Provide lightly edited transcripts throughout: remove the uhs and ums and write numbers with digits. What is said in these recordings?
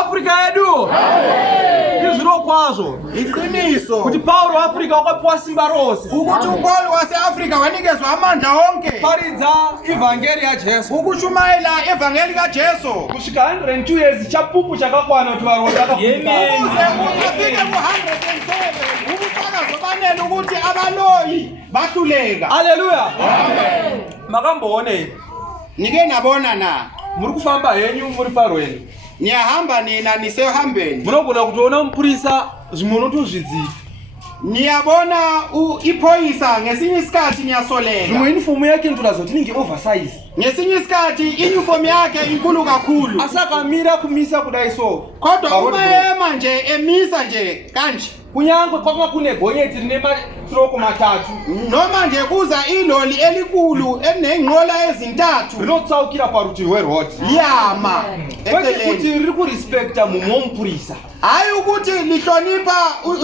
Afrika yedu. Izviro kwazvo. Iqiniso. Kuti Paulo Afrika wakapiwa simba rose. Ukuthi uPaul waseAfrika wanikezwa amandla onke. Paridza ivhangeri yaJesu. Ukushumayela evangeli kaJesu. Kusvika 102 years chapupu chakakwana kuti varombo vakafika. Ukuze kufike ku107 ubufakazi obanele ukuthi abaloyi bahluleka. Haleluya. Amen. Makamboone. Nike nabona na. Muri kufamba henyu muri parweni. Niyahamba nina nisehambeni. Munogona kutoona mupurisa zvimunotozvidziva. Niyabona iphoyisa ngesinye isikhathi niyasoleka. Zvimwe uniform yake ntorazo kuti inge oversize. Ngesinye isikhathi uniform yake inkulu kakhulu. Asakamira kumisa kudai so. Kodwa uma yema nje emisa nje kanje. Kunyangwe kwakwa kune gonyeti rine matroko matatu. Noma nje kuza iloli elikhulu enenqola ezintathu. Rinotsaukira parutivi rweroad. Liyama. Kuti riri kurespecta mumwe womupurisa. Hayi ukuthi lihlonipha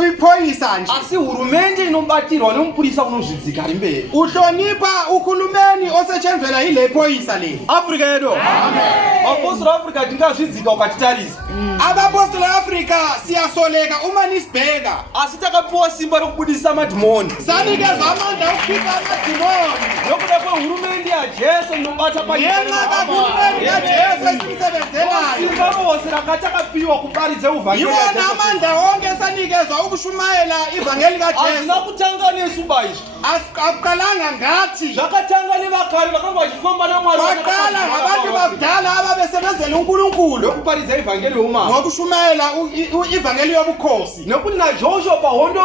iphoyisa nje. Asi hurumende inobatirwa nomupurisa unozvidzika rimberi. Uhlonipha uhulumeni osetshenzela ile phoyisa le. Afrika yedu. Amen. Apostoli Afrika tingazvidzika ukatitarisa. Abapostoli Afrika siyasoleka uma nisibheka. Asi takapiwa simba rokubudisa madhimoni. Sanikezwa amandla okukhipha amadhimoni. Nokuda kwehurumende yaJesu inobata ngenxa kahulumeni kaJesu esimsebenzelayo. Simba rose rakatakapiwa kuparidza uvhangeri. Iwona amandla onke sanikezwa ukushumayela ivangeli kaJesu. Azina kutanga nesuba izvi. Akuqalanga ngathi. Zvakatanga nevakare vakanga vachifamba naMwari. Kwaqala ngabantu bakudala ababesebenzela uNkulunkulu nokuparidza ivhangeri youmambo. Ngokushumayela ivangeli yobukhosi. Nokuti naJoshua pahondo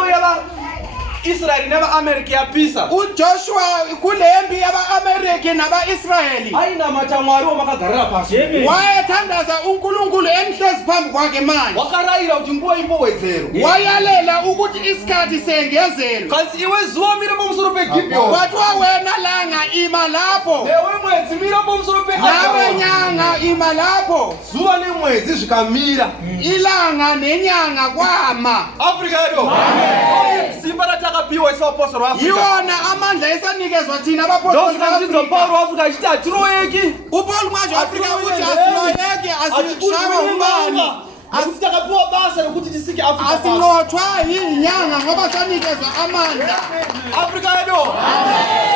Israeli nava-Amerika yapisa. UJoshua kulembi yaba-Amerika naba-Israeli. Ainamata Mwari wamakagarira pasi. Wayethandaza uNkulunkulu emhlezi phambi kwakhe manje. Wakarayira kuti nguva imbowedzero. Wayalela ukuthi isikhathi sengezelwe. Kanti iwe zuva mira pamusoro peGibhiyoni. Kwathiwa wena langa ima lapho. Newe mwedzi mira pamusoro nawe nyanga ima lapho. Zuva nemwedzi zvikamira. Ilanga nenyanga kwama. Afrika yedu. Amen. Simba ratakapiwa isapostoli Afrika. Iwona amandla esanikezwa thina abapostoli Afrika. Paulo Afrika achiti hatiroyeki. uPaul manje Afrika uthi asiroyeki asishawa ubani. Asitakapiwa basa rokuti tisike Afrika. Asinothwa yinyanga ngoba sanikezwa amandla. Afrika yedu.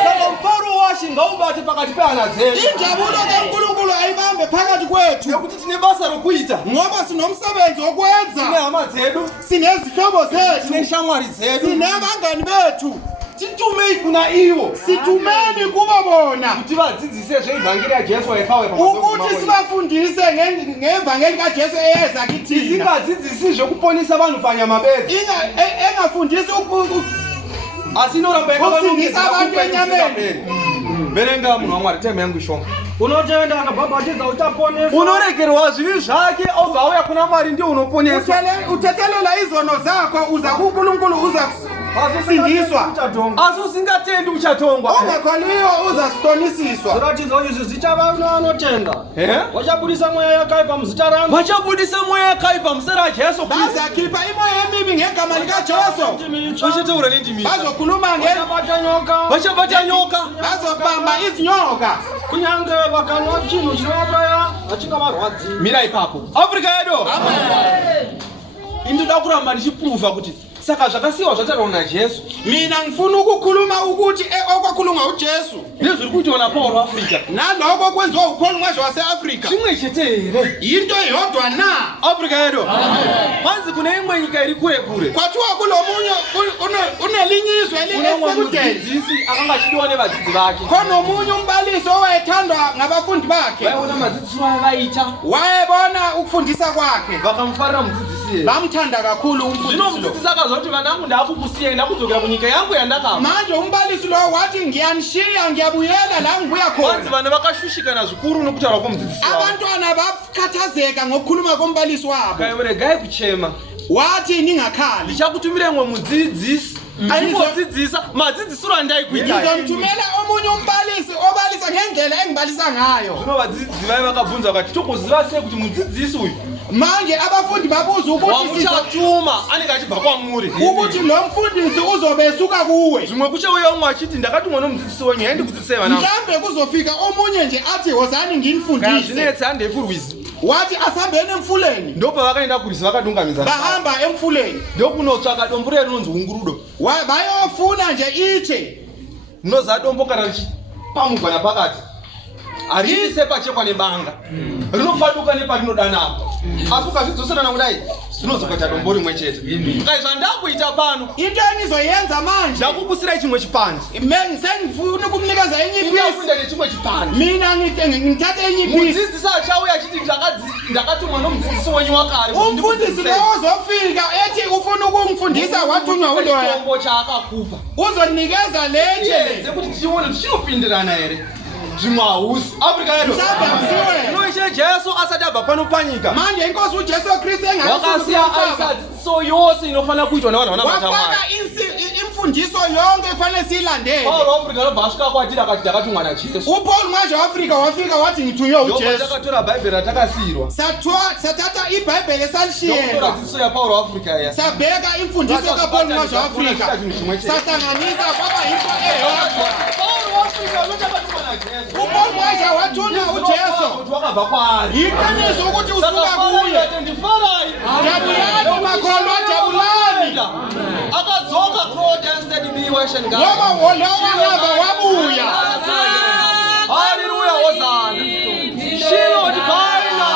Saka mfaro washi ngaubate pakati pehana zedu. Injabulo kaNkulunkulu ayibambe phakathi kwethu. Nokuti tine basa rokuita. Ngoba sinomsebenzi wokwenza. Tine hama zedu. Sinezihlobo zethu. Tine shamwari zedu. Sinabangani bethu. Titumei kuna iwo. Situmeni kubo bona. Kuti vadzidzise zveivhangeri yaJesu waikawe pamusoro ukuthi sibafundise ngevangeli kaJesu eyeza kithi. Isingadzidzisi zvekuponesa vanhu panyama bedzi. Engafundisi asinoramba kusindisa abantu enyameni. Verenga munhu waMwari teme yangu ishoma. Unotenda akabhabhatidza uchaponesa. Unoregerwa zvivi zvake obva auya kuna Mwari ndiye unoponesa. Uthethelela izono zakho uza kuNkulunkulu uza kusindiswa. Asi usingatendi uchatongwa. Ungakholiyo uzasitonisiswa. Zviratidza kuti izvi zvichava vanotenda. Vachabudisa mweya yakaipa muzita rangu. Vachabudisa mweya yakaipa muzita raJesu. Bazakhipha imoya emibi ngegama likaJesu. Vachataura nendimi. Bazokhuluma vachabata nyoka. Vachabata nyoka. Bazobamba izinyoka. Kunyange vakanwa chinhu chinovapaya hachigavarwadzi. Mira ipapo. Afrika yedu. Amen. Indoda kuramba ndichiprova kuti saka zvakasiyiwa zvataurwa naJesu. Mina ngifuna ukukhuluma ukuthi okwakhuluma uJesu ndizviri kuitwa naPaulo Afrika. Naloko kwenziwa uPaul manje waseAfrika. Chimwe chete here. Into yodwa na. Afrika yedu. Kwanzi kune imwe nyika iri kure kure. Kwathiwa kulomunye unelinyizwe elisebudendzisi akanga achidiwa nevadzidzi vake. Khona omunye umbalisi owayethandwa ngabafundi bakhe. Waiona madzidzisi vaita. Wayebona ukufundisa kwakhe. Vakamufarira mudzidzisi. Bamthanda kakhulu umfundisi. Zvino mudzidzisi akazoti vanangu ndakukusiya ndakudzokera kunyika yangu yandakabva. Manje umbalisi lo wathi ngiyanishiya ngiyabuyela la ngibuya khona. Kwanzi vanhu vakashushikana zvikuru nokutaura kwomudzidzisi wavo. Abantwana bakhathazeka ngokukhuluma kombalisi wabo. Regai kuchema. Wathi ningakhali. Ndichakutumira mwe mudzidzisi. Ayimbodzidzisa madzidzisiro andaikuita. Ngizomthumela omunye umbalisi obalisa ngendlela engibalisa ngayo. Zvino vadzidzi vai vakabvunza vakati tokuziva sei kuti mudzidzisi uyu. Manje abafundi babuza ukuthi wamuchatuma anenge achibva kwamuri. Ukuthi lo mfundisi uzobesuka kuwe. Zvimwe kuchauya umwe achiti ndakatumwa nomudzidzisi wenyu haindi kudzidzisai vana. Mhlambe kuzofika omunye nje athi wozani nginifundise. Zvinetsa handei kurwizi. wathi asambene emfuleni ndopa vakaenda kurisa vakadungamiza bahamba emfuleni ndokunotsvaka dombo rero rinonzi hungurudo bayofuna nje itshe rinoziva dombo kana richipamugwa napakati harisi sepachekwa nebanga rinopaduka neparinoda napo asi ukazvidzoserana kudai rinozokuita dombo rimwe chete kai zvandakuita pano into enizoyenza manje ndakubusirai chimwe chipande sendifuna kumnikeza enye ipisi ndakufunda nechimwe chipande mina ngithathe enye ipisi mudzidzisi achauya achiti ndakatumwa nomudzidzisi wenyu wakare umfundisi lowozofika ethi ufuna ukumfundisa wathunywa uloya chitombo chaakakupa uzonikeza lenje dzekuti tichione kuti chinopindirana here zvimwe hausi afrika yedu inoishe jesu asati abva pano panyika manje inkosi ujesu kristu wakasiya aisadziso yose inofanira kuitwa navanhu vana wafaka imfundiso yonke ifanele siyilandele pauro waafrika robva asvika kwatiri akati ndakatumwa najesu upaul mwaje waafrika wafika wathi ngithunywe ujesu takatora bhaibheri ratakasiyirwa sathatha ibhayibheli tora esalishiyelwa dziso yapauro waafrika ya sabheka imfundiso kapaul mwaje waafrika sathanganisa kwaba yinto eyodwa pauro waafrika unotakatumwa najesu upaul mwaje wathunywa ujesu kuti wakabva kwaari yiqiniso ukuthi usuka kuye ndifarai jabulani makholwa jabulani akadzoka ngoba wolowa wabuya haleluya hosana shilo dibaina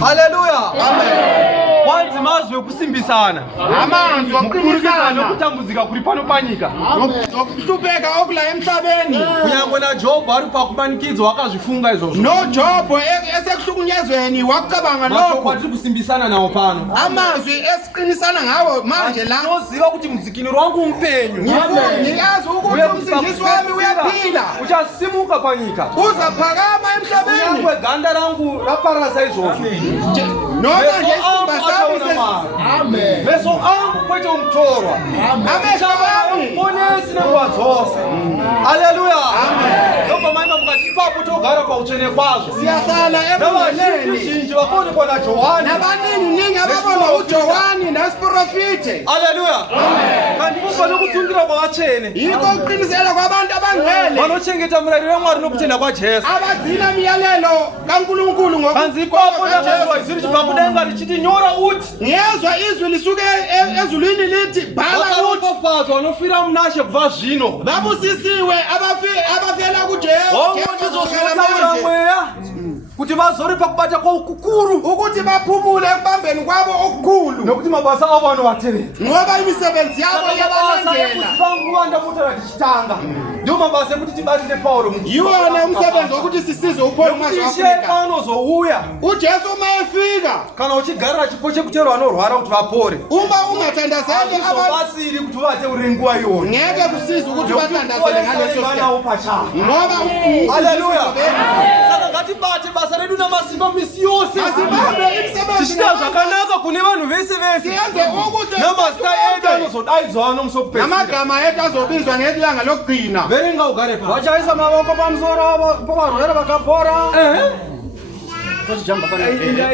Haleluya. Kwanzi mazwe kusimbisana. Amanzi okuqinisana nokutambudzika kuri pano panyika. Nokuhlupeka okula emhlabeni. Kunyangwe na Job ari pakumanikidzo wakazvifunga izvozvo. No Job esekuhlukunyezweni wacabanga lokho. Kwatiri kusimbisana nawo pano. Amazwi esiqinisana ngawo manje la. Unoziva kuti mdzikiniro wangu umpenyu. Ngiyazi ukuthi umsindisi wami uyaphila. Uchasimuka panyika. Uzaphakama emhlabeni. Kunyangwe ganda rangu raparasa izvozvo. Noma nje Amen. Meso angu kwete umtorwa. Amehlo wami Ponesi nangwa dzose. Haleluya. Amen. Ndoba maimba mukati ipapo togara pautsvene kwazvo. Siyahlala emuneneni. Zhinji vakone kona Johani. Nabaningi ababona uJohani nasiprofite. Haleluya. Amen. Kanti kufana ukutsungira kwavatsvene. Yiko ukuqinisela kwabantu abangcwele. Vanochengeta murayiro waMwari nokutenda kwaJesu. Abagcina imiyalelo kaNkulunkulu kanzi ipapo ndakazwa izwi richibva kudenga richiti nyora uti. Ngiyezwa izwi lisuke ezulwini lithi bhala uti. Vakafadzwa vanofira munashe kubva zvino. Babusisiwe abafela kuJesu. Wongondizozvinotaura mweya kuti vazori pakubata kwaukukuru ukuthi baphumule ekubambeni kwabo okukhulu nokuti mabasa avo anovatevera. Ngoba imisebenzi yabo yabalandela. Panguva ndamutara tichitanga ndio mabasa ekuti tibatire Paulo. Yiwona umsebenzi wokuti sisize uPaul manje Ishe anozouya uJesu uma efika kana uchigarira chipo chekuteerwa vanorwara kuti vapore. Uma ungathandazeli abasiri kuti vateure nguva iyona. Ngeke kusize ukuthi bathandazele ngaleso sikhathi. Ngoba haleluya. Saka ngatibate basa redu namasimba misi yose. Asibambe imisebenzi. Tichita zvakanaka kune vanhu vese vese. Siyenze ukuthi namazita edu anozodaidzwa nomusokupedzisira. Namagama etu azobizwa ngelanga lokugcina. Verenga ugare pa. Vachaisa mavoko pamusoro pavarwere vakapora.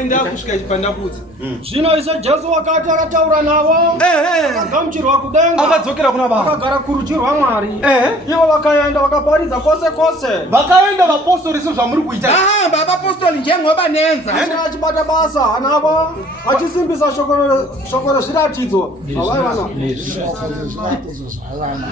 Inda kusvika chipandapudzi. Zvino iso Jesu wakati akataura navo akagamuchirwa kudenga akadzokera kuna Baba akagara kurudyi rwaMwari. Ivo vakaenda vakaparidza kwose kwose. Vakaenda vapostori sezvamuri kuita. Vahamba abapostoli njengoba nenza. Achibata basa navo vachisimbisa shoko rezviratidzo zvavaiva nazvo.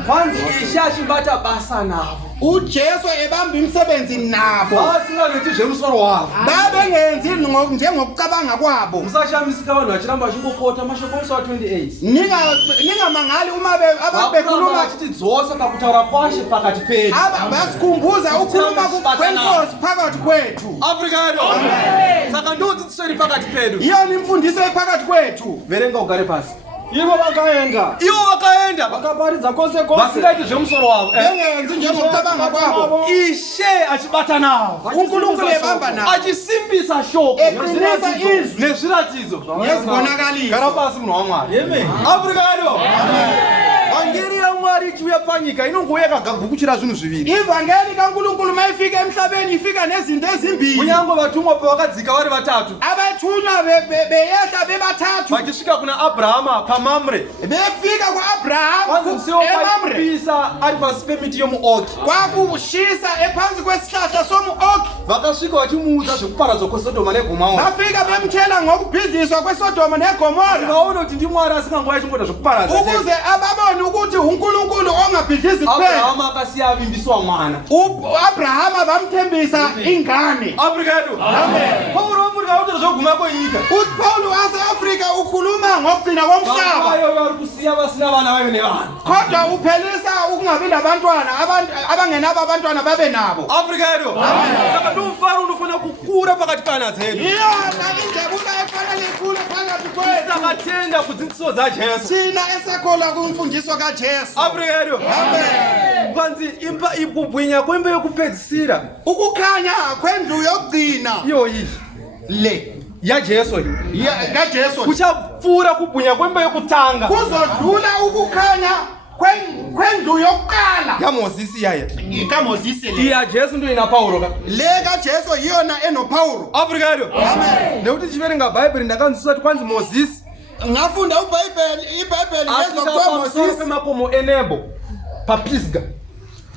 Kwanzi Ishe achibata basa navo. uJesu ebamba imisebenzi nabo. Vasingaiti zvemusoro wavo. Babengenzi njengokucabanga kwabo. Musashamisika vanhu vachiramba vachingokota mashoko musi wa28. Ningamangali uma ababekhuluma achiti dzose pakutaura kwashe pakati pedu. Basikhumbuza ukhuluma kwenkosi phakathi kwethu. Afrikado. Saka ndodzidziso iri pakati pedu. Iyona imfundiso ephakathi kwethu. Verenga ugare pasi. Ivo vakaenda vakaparidza kwose kwose. Vasingaiti zvemusoro wavo. Bengenzi njengokucabanga kwabo. Ishe achibata navo. uNkulunkulu ebamba nabo. Achisimbisa shoko. Eqinisa izwi nezviratidzo. nezibonakaliso. Gara pasi munhu waMwari. Amen. Afrikado. Amen. Vangeri yaMwari ichiuya panyika inongouya yakagagukuchira zvinhu zviviri. Ivangeli kaNkulunkulu mayifika emhlabeni ifika nezinto ezimbili. Kunyange vatumwa pavakadzika vari vatatu. Abathunywa beyehla bebathathu. Vachisvika kuna Abrahama paMamre. Befika kwaAbraham eMamre. Pisa ari pasi pemiti yomuoki. Kwakushisa ephansi kwesihlahla somuoki. Vakasvika vachimuudza zvekuparadzwa kweSodoma neGomora. Bafika bemtshela ngokubhidliswa kweSodoma neGomora. Vaona kuti ndiMwari asingangoya achingota zvekuparadza. Ukuze ababone ukuthi uNkulunkulu ongabhidlizi kuphela. Abrahama akasiya avimbiswa mwana. uAbrahama bamthembisa ingane. Afrikado. Amen. Paulo wamurika zvoguma kwenyika. uPaul waseAfrika ukhuluma ngokugcina komhlaba. Vayo vari kusiya vasina vana vayo nevana. Kodwa uphelisa ukungabi nabantwana abangenabo abantwana babe nabo. Afrikado. Amen. Saka ndumfaro unofana kukura pakati pana dzedu. Iyona injabulo efanele ikhule phakathi kwethu. Sakatenda kudzidziso dzaJesu. Thina esekholwa kumfundiso kaJesu. Afrikado. Amen. Kwanzi imba ikubwinya kwembe yokupedzisira. Ukukhanya kwendlu yokugcina Iyoyi. le yaJesu kaJesu kuchapfuura kubwinya kwembe yokutanga. kuzodlula ukukhanya kwendlu yokuqala yaMozisi yaye. kaMozisi le. yaJesu ndio ina Paulo ka. Le kaJesu yiyona enoPaulo. Afrikado. Amen. Nekuti chiverenga Bible ndakanzwisisa kuti kwanzi Mozisi ngafunda iBhayibheli ngezwa kuthiwa Mozisi pemakomo eNebo paPisga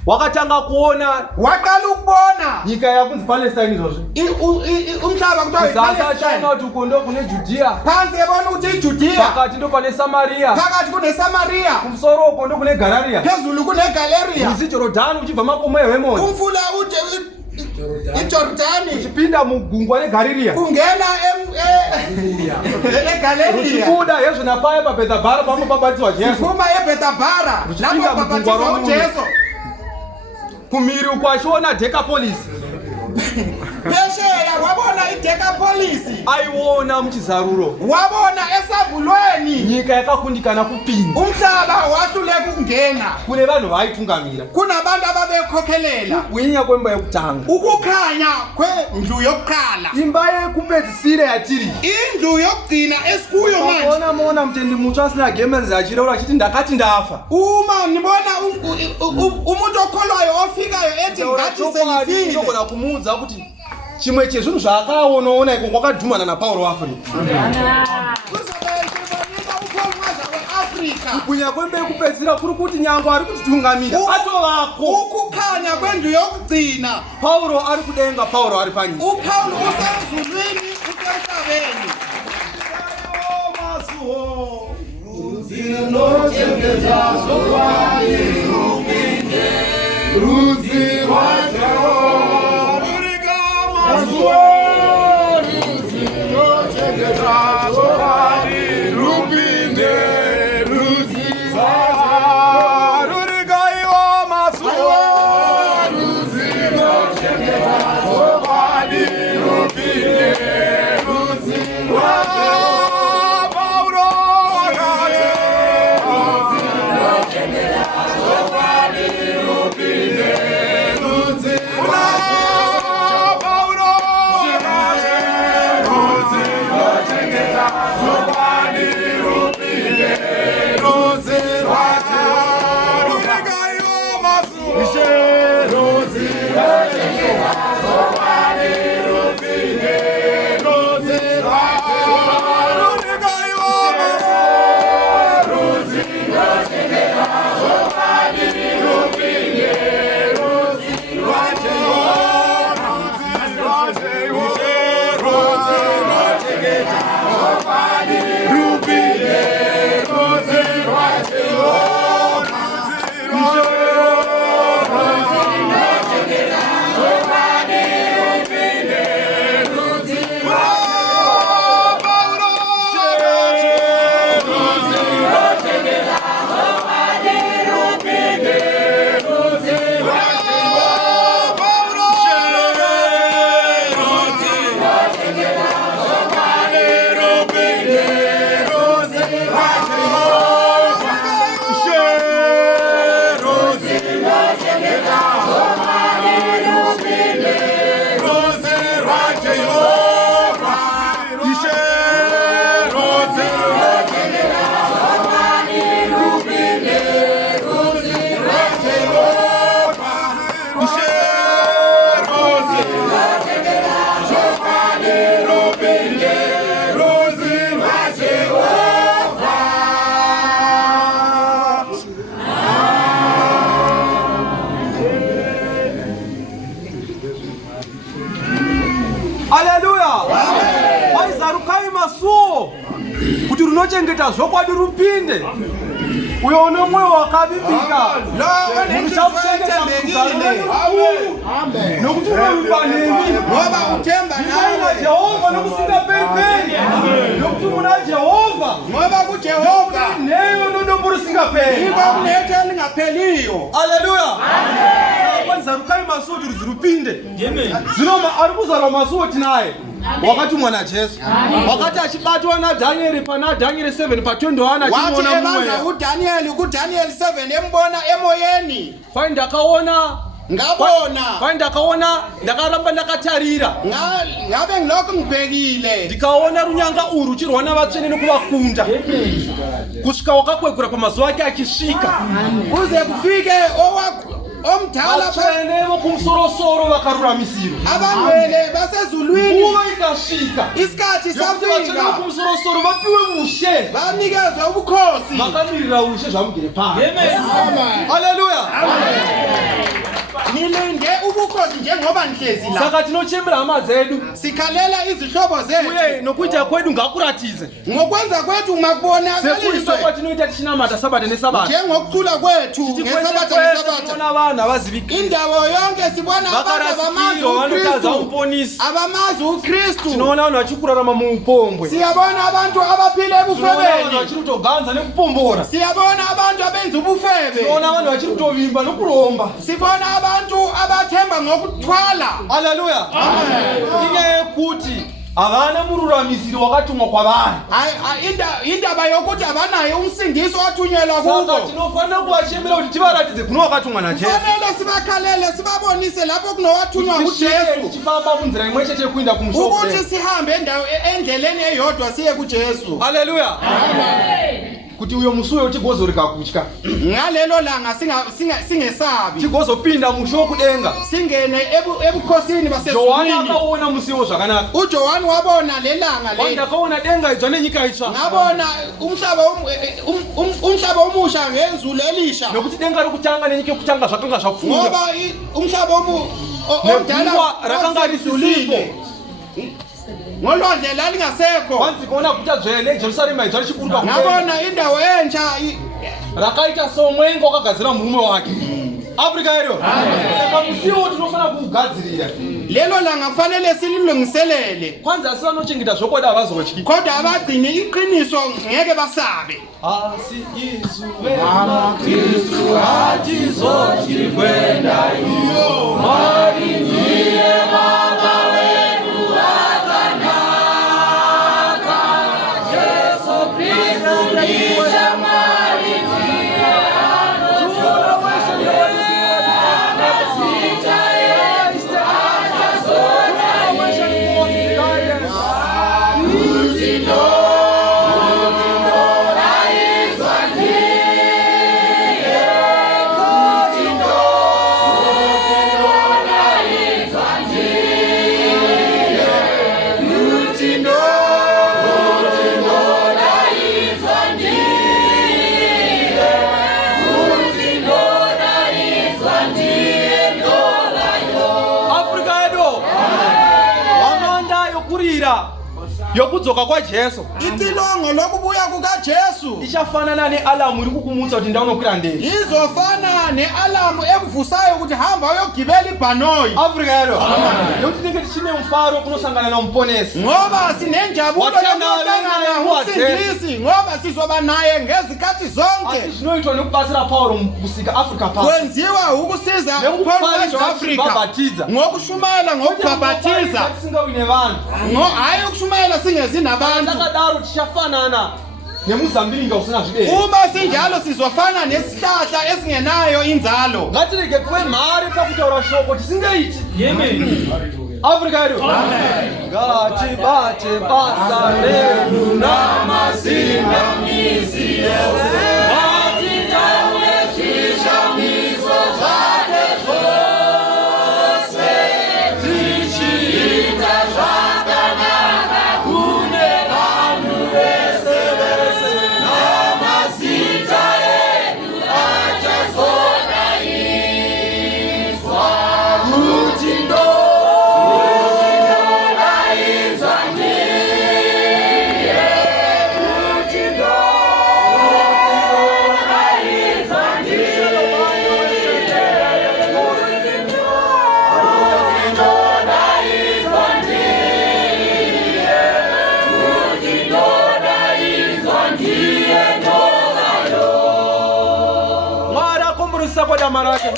wakatanga kuona waqala ukubona nyika yakunzi Palestine izvozvo. umhlaba kuthiwa Zasa kuti uko ndo kune Judea. phansi ebona ukuthi iJudiya Pakati ndo pane Samaria. phakathi kuneSamariya Kumusoro uko ndo kune Galilea. phezulu kuneGalileya Mzi Jordan uchibva makomo eHemoni. umfula iJordani uchipinda mugungwa reGalilee kungena eGalilee uchikuda Yesu napaya paBetabhara pamobhabhatidzwa Jesu kuma eBetabhara lapho babhatidzwa uJesu kumiri uko achiona Decapolis Pesheya wabona iDecapolis aiona muchizaruro wabona esabhulweni nyika yakakundikana kupinda umhlaba wahluleka ukungena kune vanhu vaitungamira kunabantu ababekhokhelela kugwinya kwemba yokutanga ukukhanya kwendlu yokuqala imba yekupedzisira yatiri indlu yokugcina esikuyo manje mona mutendi mutsva asina gemenzi achireura achiti ndakati ndafa uma nibona umuntu okholwayo ofikayo ethi ngathi sengifile ndogona kumuudza kuti chimwe chezvinhu zvaakaonaona iko kwakadhumana naPauro waAfrica kugwinya kwembe yekupedzisira kuri kuti nyange ari kutitungamira atovako ukukhanya kwendlu yokugcina Pauro ari kudenga Pauro ari panyika uPauro usezulwini usemhlabeni kuti runochengeta zvokwadi rupinde uyo une mwoyo wakavimbika nokuti unovimba nemi imaina Jehovha nokusingaperi nokuti muna Jehovha neyo nodombo rusingaperi. Haleluya. Kwanza rukai masoti rupinde zinoma ari kuzarwa masoti naye wakati mwana Jesu wakati achibatwa na Daniel pana Daniel 7 pa 21 achimona mmoyo wathi uDaniel ku Daniel 7 embona emoyeni fine ndakaona ngabona fine ndakaona ndakaramba ndakatarira ngabe ngiloko ngibhekile ndikaona runyanga uru chirwa navatsvene nokuvakunda kusvika wakakwegura pamazuva ake achisvika uze kufike omdala vatsvene vokumusoro-soro vakaruramisirwa abangcwele basezulwini nguva ikasvika isikhathi safika vokumusoro-soro vapiwe ushe vanikezwe ubukhosi vakamirira ushe zvamugere pano. Haleluya. Ngilinde ubukhosi njengoba nihlezi la. Saka tinochembera hama zedu. Sikhalela izihlobo zethu. Uye nokuita kwedu ngakuratize. Ngokwenza kwethu makubonakaliswe. Sekuiso kwatinoita tishinamata sabata nesabata. Njengokucula kwethu ngesabata nesabata. Sibona vana vazivika. Indawo yonke sibona abantu abamazi uKristu. Abamazi uKristu. Tinoona vanhu vachikurarama muupombwe. Siyabona abantu abaphila ebufebeni. Vanhu vachiri kutoganza nekupombora. Siyabona abantu abenza ubufebe. Tinoona vanhu vachiri kutovimba nokuromba. Sibona abantu abathemba ngokuthwala. Haleluya. Amen. Inyaya yekuti havana mururamisiri wakatumwa kwavanhu. Indaba yokuti avanaye umsindiso wathunyelwa kubo. Saka tinofanira kuvachembera kuti tivaratidze kuno wakatumwa naJesu. Fanele sibakhalele sibabonise lapho kunowathunywa kuJesu. Tichifamba munzira imwe chete kuinda kumusoro. Ukuthi sihambe endleleni eyodwa siye kuJesu. Haleluya. Amen. Kuti uyo musuyo tigozoreka kutya. Ngalelo langa singesabi. Tigozopinda musho kudenga. Singene ebukhosini basezulwini. Johani akaona musiwo zvakanaka. uJohani wabona lelanga le. Wanda kaona denga idzwa nenyika itsva. Ngabona umhlaba omusha ngezulu elisha. Nokuti denga rokutanga nenyika yokutanga zvakanga zvapfuura. Ngoba umhlaba omdala rakanga risisipo. Ngolwandle lalingasekho. Kwanzi kuona kuta dzvele Jerusalema idzwa richiburuka kudenga. Ngabona indawo entsha rakaita somwengo wakagadzira murume wake. Africa ero. Saka musiwo tinofana kugadzirira. Lelo langa kufanele sililungiselele. Kwanza asivanochengeta zvokwadi havazotyi. Kodwa abagcini iqiniso ngeke basabe. Asi izwe Kristu hatizotyi kwenda iyo. Mari ndiye baba wedu akanaka. Yesu Kristu ndiye mari ndiye anochora weshe anasita este achazona weshe guidance. Utindo yokudzoka kwaJesu. Itilongo lokubuya kukaJesu ichafanana nealamu iri kukumutsa kuti ndaunokwira ndege. Izofana nealamu ekuvusayo kuti hamba uyogibela ibhanoyi. Afrika yero. Nokuti tinenge tichine mfaro kunosangana nomuponesi. Ngoba sinenjabulo yokuhlangana noMsindisi ngoba sizoba naye ngezikhathi zonke. Asi zvinoitwa nekubatsira Paulo mukusika Africa Pass. Kwenziwa ukusiza uPaulo Africa. Ngokushumayela ngokubhabhatiza. Singawine vanhu. Hayi ukushumayela singezi nabantu. Takadaro tichafanana nemuzambiringa usina zvidero. Uma sinjalo sizofana nesihlahla esingenayo inzalo. Ngatirege kuve mhare pakutaura shoko tisingaiti. Amen. Africa yedu. Amen. Ngatibate basa redu namasimamizi yose. Ngatitaure zvishamiso zvake zvose. Tichiita zvakanaka kune vanhu vese vese. Namazita edu achazodaizwa. Kuti Mara kombrisa kwa damarake.